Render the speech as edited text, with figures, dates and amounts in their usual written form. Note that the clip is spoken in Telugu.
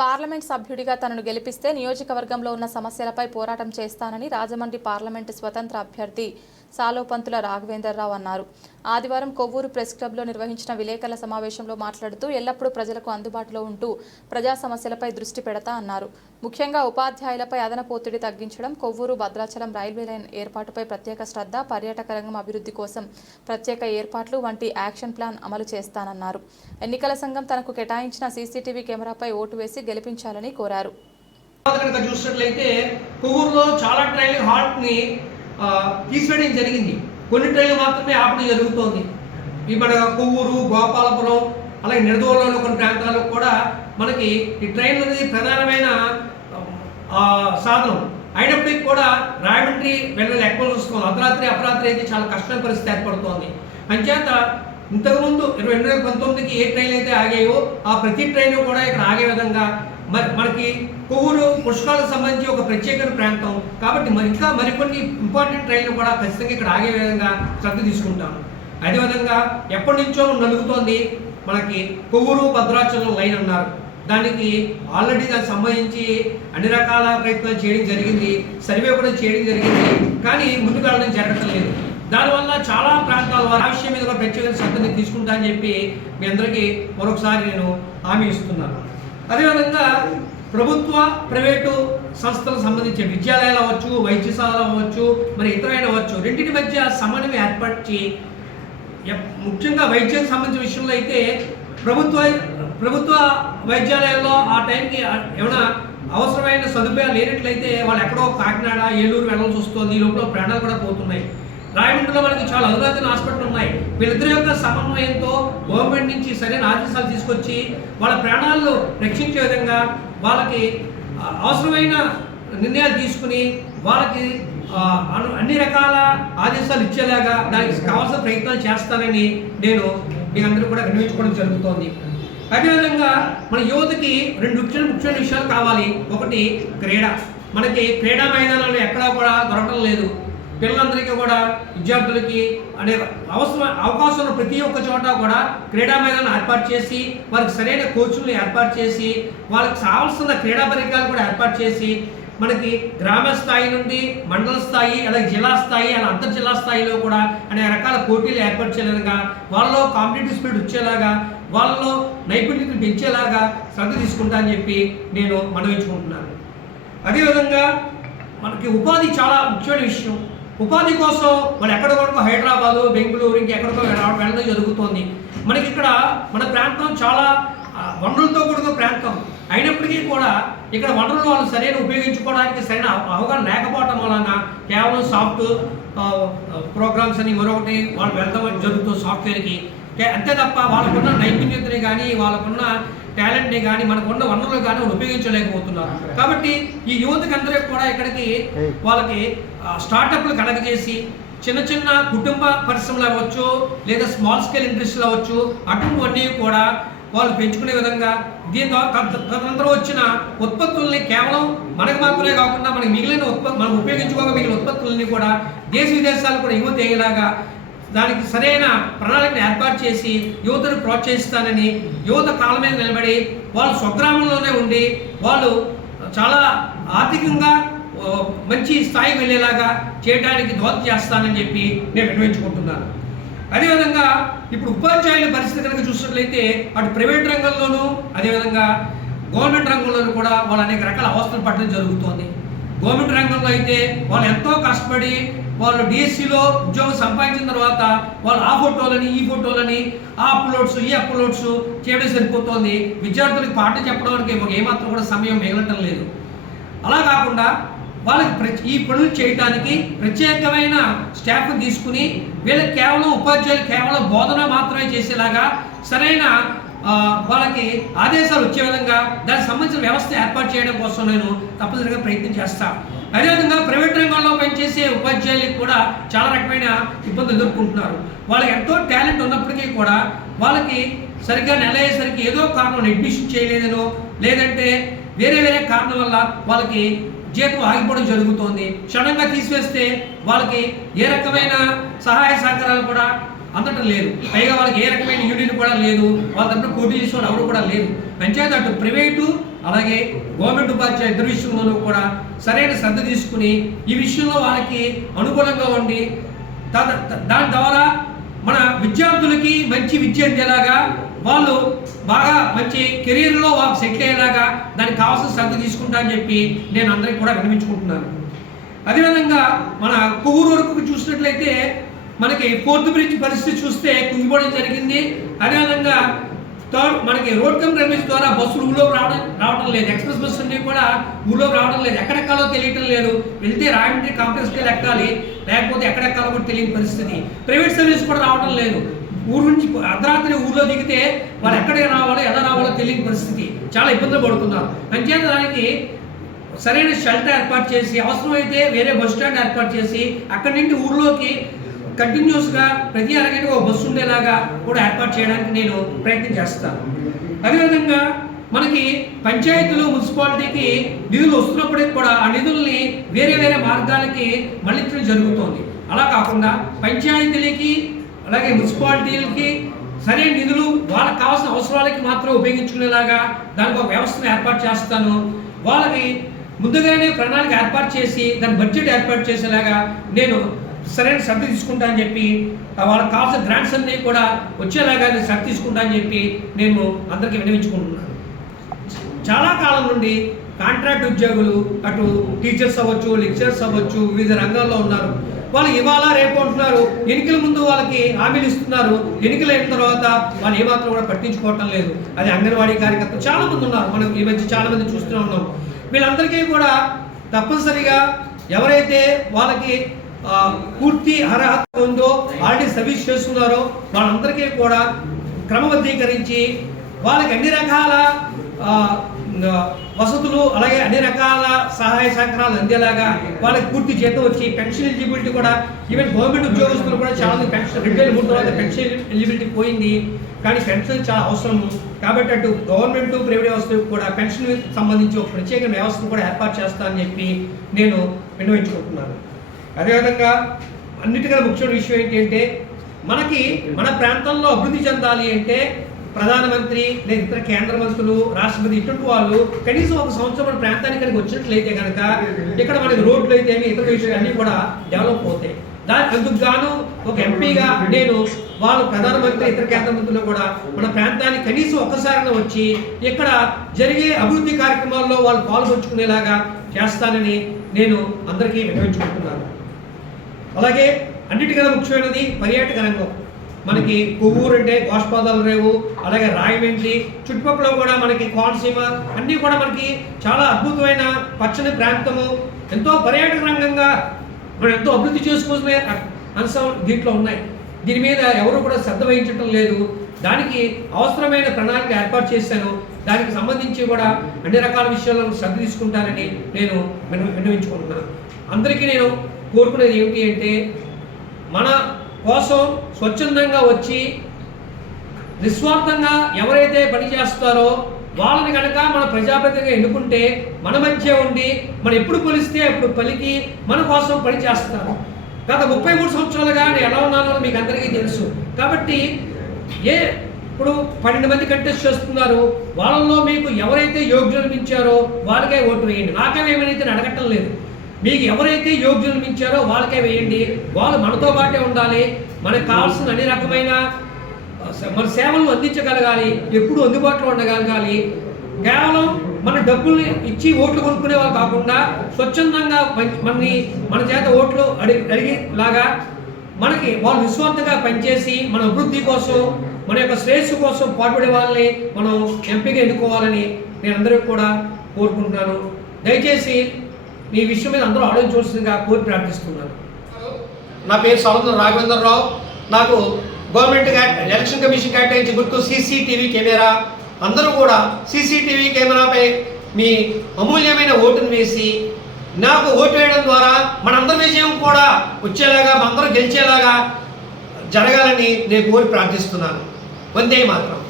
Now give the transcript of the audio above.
పార్లమెంట్ సభ్యుడిగా తనను గెలిపిస్తే నియోజకవర్గంలో ఉన్న సమస్యలపై పోరాటం చేస్తానని రాజమండ్రి పార్లమెంటు స్వతంత్ర అభ్యర్థి సాలోపంతుల రాఘవేంద్రరావు అన్నారు. ఆదివారం కొవ్వూరు ప్రెస్ క్లబ్లో నిర్వహించిన విలేకరుల సమావేశంలో మాట్లాడుతూ ఎల్లప్పుడూ ప్రజలకు అందుబాటులో ఉంటూ ప్రజా సమస్యలపై దృష్టి పెడతా అన్నారు. ముఖ్యంగా ఉపాధ్యాయులపై అదనపు ఒత్తిడి తగ్గించడం, కొవ్వూరు భద్రాచలం రైల్వే లైన్ ఏర్పాటుపై ప్రత్యేక శ్రద్ధ, పర్యాటక రంగం అభివృద్ధి కోసం ప్రత్యేక ఏర్పాట్లు వంటి యాక్షన్ ప్లాన్ అమలు చేస్తానన్నారు. ఎన్నికల సంఘం తనకు కేటాయించిన సీసీటీవీ కెమెరాపై ఓటు వేసి గెలిపించాలని కోరారు. చూసినట్లయితే కొవ్వూరులో చాలా ట్రైనింగ్ హాల్ట్ ని తీసివేయడం జరిగింది. కొన్ని ట్రైన్లు మాత్రమే ఆపడం జరుగుతోంది. ఈ మన కొవ్వూరు, గోపాలపురం, అలాగే నిర్దోళంలో కొన్ని ప్రాంతాల్లో కూడా మనకి ఈ ట్రైన్లు అనేది ప్రధానమైన సాధనం అయినప్పటికీ కూడా రాజమండ్రి వెళ్ళి ఎక్కువ చూసుకోవాలి. అర్ధరాత్రి అపరాత్రి అయితే చాలా కష్టమైన పరిస్థితి ఏర్పడుతోంది. అంచేత ఇంతకుముందు 2019కి ఏ ట్రైన్లు అయితే ఆగాయో ఆ ప్రతి ట్రైన్ కూడా ఇక్కడ ఆగే విధంగా మనకి కొవ్వూరు పుష్కరాలకు సంబంధించి ఒక ప్రత్యేక ప్రాంతం కాబట్టి ఇంకా మరికొన్ని ఇంపార్టెంట్ ట్రైన్లు కూడా ఖచ్చితంగా ఇక్కడ ఆగే విధంగా శ్రద్ధ తీసుకుంటాం. అదేవిధంగా ఎప్పటి నుంచో నలుగుతోంది మనకి కొవ్వూరు భద్రాచలం లైన్ అన్నారు. దానికి ఆల్రెడీ దానికి సంబంధించి అన్ని రకాల ప్రయత్నాలు చేయడం జరిగింది, సర్వే కూడా చేయడం జరిగింది, కానీ ముందుకు వెళ్ళడం జరగటం లేదు. దానివల్ల చాలా ప్రాంతాల వారి విషయం మీద కూడా ప్రత్యేక శ్రద్ధని తీసుకుంటా అని చెప్పి మీ అందరికీ మరొకసారి నేను హామీ ఇస్తున్నాను. అదేవిధంగా ప్రభుత్వ ప్రైవేటు సంస్థలకు సంబంధించి విద్యాలయాలు అవ్వచ్చు, వైద్యశాలలు అవ్వచ్చు, మరి ఇతరైన అవ్వచ్చు, రెండింటి మధ్య సమన్వయం ఏర్పరిచి ముఖ్యంగా వైద్యానికి సంబంధించిన విషయంలో అయితే ప్రభుత్వ వైద్యాలయాల్లో ఆ టైంకి ఏమైనా అవసరమైన సదుపాయాలు లేనట్లయితే వాళ్ళు ఎక్కడో కాకినాడ, ఏలూరు వెళ్ళాల్సి వస్తుంది. ఈ లోపల ప్రాణాలు కూడా పోతున్నాయి. రాయమండ్రిలో మనకి చాలా అధునాతన హాస్పిటల్ ఉన్నాయి. వీళ్ళిద్దరి యొక్క సమన్వయంతో గవర్నమెంట్ నుంచి సరైన ఆదేశాలు తీసుకొచ్చి వాళ్ళ ప్రాణాలను రక్షించే విధంగా వాళ్ళకి అవసరమైన నిర్ణయాలు తీసుకుని వాళ్ళకి అన్ని రకాల ఆదేశాలు ఇచ్చేలాగా దానికి కావాల్సిన ప్రయత్నాలు చేస్తానని నేను మీ అందరూ కూడా వినియోగించుకోవడం జరుగుతోంది. అదేవిధంగా మన యువతకి రెండు ముఖ్యమైన విషయాలు కావాలి. ఒకటి క్రీడ. మనకి క్రీడా మైదానాలు ఎక్కడా కూడా దొరకడం లేదు. పిల్లలందరికీ కూడా విద్యార్థులకి అనే అవకాశం ఉన్న ప్రతి ఒక్క చోట కూడా క్రీడా మైదానం ఏర్పాటు చేసి వారికి సరైన కోచ్లను ఏర్పాటు చేసి వాళ్ళకి కావాల్సిన క్రీడా పరికరాలు కూడా ఏర్పాటు చేసి మనకి గ్రామ స్థాయి నుండి మండల స్థాయి, అలాగే జిల్లా స్థాయి, అలా అంతర్జిల్లా స్థాయిలో కూడా అనేక రకాల పోటీలు ఏర్పాటు చేయలేదుగా, వాళ్ళలో కాంపిటేటివ్ స్పిరిట్ వచ్చేలాగా, వాళ్ళలో నైపుణ్యతను పెంచేలాగా శ్రద్ధ తీసుకుంటా అని చెప్పి నేను మనవించుకుంటున్నాను. అదేవిధంగా మనకి ఉపాధి చాలా ముఖ్యమైన విషయం. ఉపాధి కోసం వాళ్ళు ఎక్కడికో హైదరాబాదు, బెంగళూరు, ఇంకెక్కడికో వెళ్ళడం జరుగుతోంది. మనకి ఇక్కడ మన ప్రాంతం చాలా వనరులతో కూడిన ప్రాంతం అయినప్పటికీ కూడా ఇక్కడ వనరులు వాళ్ళు సరైన ఉపయోగించుకోవడానికి సరైన అవగాహన లేకపోవటం వలన కేవలం సాఫ్ట్ ప్రోగ్రామ్స్ అని మరొకటి వాళ్ళు వెళ్తాం జరుగుతుంది సాఫ్ట్వేర్కి. అంతే తప్ప వాళ్ళకున్న నైపుణ్యతని కానీ వాళ్ళకున్న టాలెంట్ని కానీ మనకున్న వనరులు కానీ వాళ్ళు ఉపయోగించలేకపోతున్నారు. కాబట్టి ఈ యువతకి అందరికీ కూడా ఇక్కడికి వాళ్ళకి స్టార్టప్లు కలగజేసి చిన్న చిన్న కుటుంబ పరిశ్రమలు అవ్వచ్చు, లేదా స్మాల్ స్కేల్ ఇండస్ట్రీలు అవ్వచ్చు, అటువంటివన్నీ కూడా వాళ్ళు పెంచుకునే విధంగా దీని తదనంతరం వచ్చిన ఉత్పత్తుల్ని కేవలం మనకు మాత్రమే కాకుండా మనకి మిగిలిన మనం ఉపయోగించుకోగా మిగిలిన ఉత్పత్తులని కూడా దేశ విదేశాలు కూడా ఎగుమతి అయ్యేలాగా దానికి సరైన ప్రణాళికను ఏర్పాటు చేసి యువతను ప్రోత్సహిస్తానని, యువత కాళ్ళ మీద నిలబడి వాళ్ళు స్వగ్రామంలోనే ఉండి వాళ్ళు చాలా ఆర్థికంగా మంచి స్థాయికి వెళ్ళేలాగా చేయడానికి దోహదం చేస్తానని చెప్పి నేను విన్నవించుకుంటున్నాను. అదేవిధంగా ఇప్పుడు ఉపాధ్యాయుల పరిస్థితి కనుక చూసినట్లయితే అటు ప్రైవేట్ రంగంలోనూ అదేవిధంగా గవర్నమెంట్ రంగంలోనూ కూడా వాళ్ళు అనేక రకాల అవస్థలు పడడం జరుగుతోంది. గవర్నమెంట్ రంగంలో అయితే వాళ్ళు ఎంతో కష్టపడి వాళ్ళు డిఎస్సిలో ఉద్యోగం సంపాదించిన తర్వాత వాళ్ళు ఆ ఫోటోలని ఈ ఫోటోలని ఆ అప్లోడ్స్ ఈ అప్లోడ్స్ చేయడం సరిపోతుంది. విద్యార్థులకు పాఠం చెప్పడానికి ఏమాత్రం కూడా సమయం మిగలటం లేదు. అలా కాకుండా వాళ్ళకి ఈ పనులు చేయడానికి ప్రత్యేకమైన స్టాఫ్ తీసుకుని వీళ్ళకి కేవలం ఉపాధ్యాయులు కేవలం బోధన మాత్రమే చేసేలాగా సరైన వాళ్ళకి ఆదేశాలు వచ్చే విధంగా దానికి సంబంధించిన వ్యవస్థ ఏర్పాటు చేయడం కోసం నేను తప్పనిసరిగా ప్రయత్నం చేస్తాను. అదేవిధంగా ప్రైవేట్ రంగంలో పనిచేసే ఉపాధ్యాయులకు కూడా చాలా రకమైన ఇబ్బందులు ఎదుర్కొంటున్నారు. వాళ్ళకి ఎంతో టాలెంట్ ఉన్నప్పటికీ కూడా వాళ్ళకి సరిగ్గా నెల అయ్యేసరికి ఏదో కారణం అడ్మిషన్ చేయలేదనో లేదంటే వేరే కారణం వల్ల వాళ్ళకి జీతం ఆగిపోవడం జరుగుతోంది. క్షణంగా తీసివేస్తే వాళ్ళకి ఏ రకమైన సహాయ సహకారాలు కూడా అందటం లేదు. పైగా వాళ్ళకి ఏ రకమైన యూనియన్ కూడా లేదు, వాళ్ళ తరపున పోటీ చేసేవాడు ఎవరు కూడా లేదు. పంచాయతీ అటు ప్రైవేటు అలాగే గవర్నమెంట్ ఉపాధ్యాయులు ఇద్దరు విషయంలోనూ కూడా సరైన శ్రద్ధ తీసుకుని ఈ విషయంలో వాళ్ళకి అనుకూలంగా ఉండి దాని ద్వారా మన విద్యార్థులకి మంచి విద్య అందేలాగా వాళ్ళు బాగా మంచి కెరీర్లో వాళ్ళు సెటిల్ అయ్యేలాగా దానికి కావాల్సిన శ్రద్ధ తీసుకుంటా అని చెప్పి నేను అందరికీ కూడా విన్నవించుకుంటున్నాను. అదేవిధంగా మన కొవ్వూరు వరకు చూసినట్లయితే మనకి 4th బ్రిడ్జ్ పరిస్థితి చూస్తే కుంగిపోవడం జరిగింది. అదేవిధంగా మనకి రోడ్ కమ్ రైల్వేస్ ద్వారా బస్సులు ఊళ్ళోకి రావడం లేదు. ఎక్స్ప్రెస్ బస్సు అన్ని కూడా ఊళ్ళోకి రావడం లేదు. ఎక్కడెక్కాలో తెలియటం లేదు. వెళ్తే రాయమండ్రి కాంప్లెక్స్కి ఎక్కాలి, లేకపోతే ఎక్కడెక్కాలో కూడా తెలియని పరిస్థితి. ప్రైవేట్ సర్వీస్ కూడా రావడం లేదు. ఊరు నుంచి అర్ధరాత్రి ఊళ్ళో దిగితే వాళ్ళు ఎక్కడికి రావాలో ఎలా రావాలో తెలియని పరిస్థితి. చాలా ఇబ్బందులు పడుతున్నారు. అంచేత దానికి సరైన షెల్టర్ ఏర్పాటు చేసి అవసరమైతే వేరే బస్ స్టాండ్ ఏర్పాటు చేసి అక్కడి నుండి ఊర్లోకి కంటిన్యూస్గా ప్రతి అరగంటకి ఒక బస్సు ఉండేలాగా కూడా ఏర్పాటు చేయడానికి నేను ప్రయత్నం చేస్తాను. అదేవిధంగా మనకి పంచాయతీలు మున్సిపాలిటీకి నిధులు వస్తున్నప్పటికీ కూడా ఆ నిధుల్ని వేరే వేరే మార్గాలకి మళ్ళించడం జరుగుతోంది. అలా కాకుండా పంచాయతీలకి అలాగే మున్సిపాలిటీలకి సరైన నిధులు వాళ్ళకి కావాల్సిన అవసరాలకి మాత్రం ఉపయోగించుకునేలాగా దానికి ఒక వ్యవస్థను ఏర్పాటు చేస్తాను. వాళ్ళకి ముందుగానే ప్రణాళిక ఏర్పాటు చేసి దాని బడ్జెట్ ఏర్పాటు చేసేలాగా నేను సరైన శ్రద్ధ తీసుకుంటా అని చెప్పి వాళ్ళకి కావాల్సిన గ్రాంట్స్ అన్నీ కూడా వచ్చేలాగా శ్రద్ధ తీసుకుంటా అని చెప్పి నేను అందరికీ విన్నవించుకుంటున్నాను. చాలా కాలం నుండి కాంట్రాక్ట్ ఉద్యోగులు అటు టీచర్స్ అవ్వచ్చు, లెక్చరర్స్ అవ్వచ్చు, వివిధ రంగాల్లో ఉన్నారు. వాళ్ళు ఇవాళ రేపు అంటున్నారు, ఎన్నికల ముందు వాళ్ళకి హామీలు ఇస్తున్నారు, ఎన్నికలు అయిన తర్వాత వాళ్ళు ఏమాత్రం కూడా పట్టించుకోవటం లేదు. అది అంగన్వాడీ కార్యకర్తలు చాలా మంది ఉన్నారు, మనం ఈ మధ్య చాలా మంది చూస్తూనే ఉన్నాం. వీళ్ళందరికీ కూడా తప్పనిసరిగా ఎవరైతే వాళ్ళకి పూర్తి అర్హత ఉందో ఆల్రెడీ సర్వీస్ చేస్తున్నారో వాళ్ళందరికీ కూడా క్రమబద్ధీకరించి వాళ్ళకి అన్ని రకాల వసతులు అలాగే అన్ని రకాల సహాయ సహకారాలు అందేలాగా వాళ్ళకి పూర్తి జీతం వచ్చి పెన్షన్ ఎలిజిబిలిటీ కూడా ఈవెన్ గవర్నమెంట్ ఉద్యోగస్తులు కూడా చాలా మంది పెన్షన్ 2003 తర్వాత పెన్షన్ ఎలిజిబిలిటీ పోయింది. కానీ పెన్షన్ చాలా అవసరము కాబట్టి అటు గవర్నమెంట్ ప్రైవేట్ వ్యవస్థకు కూడా పెన్షన్ సంబంధించి ఒక ప్రత్యేక వ్యవస్థను కూడా ఏర్పాటు చేస్తానని చెప్పి నేను విన్నవించుకుంటున్నాను. అదేవిధంగా అన్నిటికన్నా ముఖ్యమైన విషయం ఏంటంటే మనకి మన ప్రాంతంలో అభివృద్ధి చెందాలి అంటే ప్రధానమంత్రి లేదా ఇతర కేంద్ర మంత్రులు, రాష్ట్రపతి ఇటువంటి వాళ్ళు కనీసం ఒక సంవత్సరం మన ప్రాంతానికి కనుక వచ్చినట్లయితే కనుక ఇక్కడ మనకి రోడ్లు అయితే ఇతర విషయాలు అన్నీ కూడా డెవలప్ అవుతాయి. అందుకు గాను ఒక ఎంపీగా నేను వాళ్ళు ప్రధానమంత్రి ఇతర కేంద్ర మంత్రులు కూడా మన ప్రాంతానికి కనీసం ఒక్కసారిగా వచ్చి ఇక్కడ జరిగే అభివృద్ధి కార్యక్రమాల్లో వాళ్ళు పాల్గొంచుకునేలాగా చేస్తానని నేను అందరికీ విన్నవించుకుంటున్నాను. అలాగే అన్నిటికన్నా ముఖ్యమైనది పర్యాటక రంగం. మనకి కొవ్వూరు అంటే గోష్పాదాల రేవు, అలాగే రాయమండ్రి చుట్టుపక్కల కూడా మనకి కోనసీమ అన్నీ కూడా మనకి చాలా అద్భుతమైన పచ్చని ప్రాంతము, ఎంతో పర్యాటక రంగంగా మనం ఎంతో అభివృద్ధి చేసుకునే అంశం దీంట్లో ఉన్నాయి. దీని మీద ఎవరు కూడా శ్రద్ధ వహించడం లేదు. దానికి అవసరమైన ప్రణాళిక ఏర్పాటు చేశాను. దానికి సంబంధించి కూడా అన్ని రకాల విషయాలను శ్రద్ధ తీసుకుంటానని నేను విన్నవించుకుంటున్నాను. అందరికీ నేను కోరుకునేది ఏమిటి అంటే మన కోసం స్వచ్ఛందంగా వచ్చి నిస్వార్థంగా ఎవరైతే పని చేస్తారో వాళ్ళని కనుక మన ప్రజాప్రతినిధిగా ఎన్నుకుంటే మన మధ్య ఉండి మనం ఎప్పుడు కొలిస్తే అప్పుడు పలికి మన కోసం పని చేస్తారు. గత 33 సంవత్సరాలుగా నేను ఎలా ఉన్నానో మీకు అందరికీ తెలుసు. కాబట్టి ఇప్పుడు 12 మంది కంటెస్ట్ చేస్తున్నారు, వాళ్ళల్లో మీకు ఎవరైతే యోగ్యులు మించారో వాళ్ళకే ఓటు వేయండి. నాకేమేమైతే అడగటం లేదు. మీకు ఎవరైతే యోగ్యులు మించారో వాళ్ళకే వేయండి. వాళ్ళు మనతో పాటే ఉండాలి. మనకు కావాల్సిన అన్ని రకమైన మన సేవలను అందించగలగాలి, ఎప్పుడు అందుబాటులో ఉండగలగాలి. కేవలం మన డబ్బుల్ని ఇచ్చి ఓట్లు కొనుక్కునే వాళ్ళు కాకుండా స్వచ్ఛందంగా మన చేత ఓట్లు అడిగేలాగా మనకి వాళ్ళు నిస్వార్థంగా పనిచేసి మన అభివృద్ధి కోసం మన యొక్క శ్రేయస్సు కోసం పాటుపడే వాళ్ళని మనం ఎంపీగా ఎన్నుకోవాలని నేను అందరికీ కూడా కోరుకుంటున్నాను. దయచేసి ఈ విషయం మీద అందరూ ఆలోచించవలసిందిగా కోరి ప్రార్థిస్తున్నాను. నా పేరు సౌందర రాఘవేంద్రరావు. నాకు గవర్నమెంట్ ఎలక్షన్ కమిషన్ కేటాయించి గుర్తు సీసీటీవీ కెమెరా. అందరూ కూడా సీసీటీవీ కెమెరాపై మీ అమూల్యమైన ఓటును వేసి నాకు ఓటు వేయడం ద్వారా మనందరి విజయం కూడా వచ్చేలాగా మనందరూ గెలిచేలాగా జరగాలని నేను కోరి ప్రార్థిస్తున్నాను. వందే మాత్రం.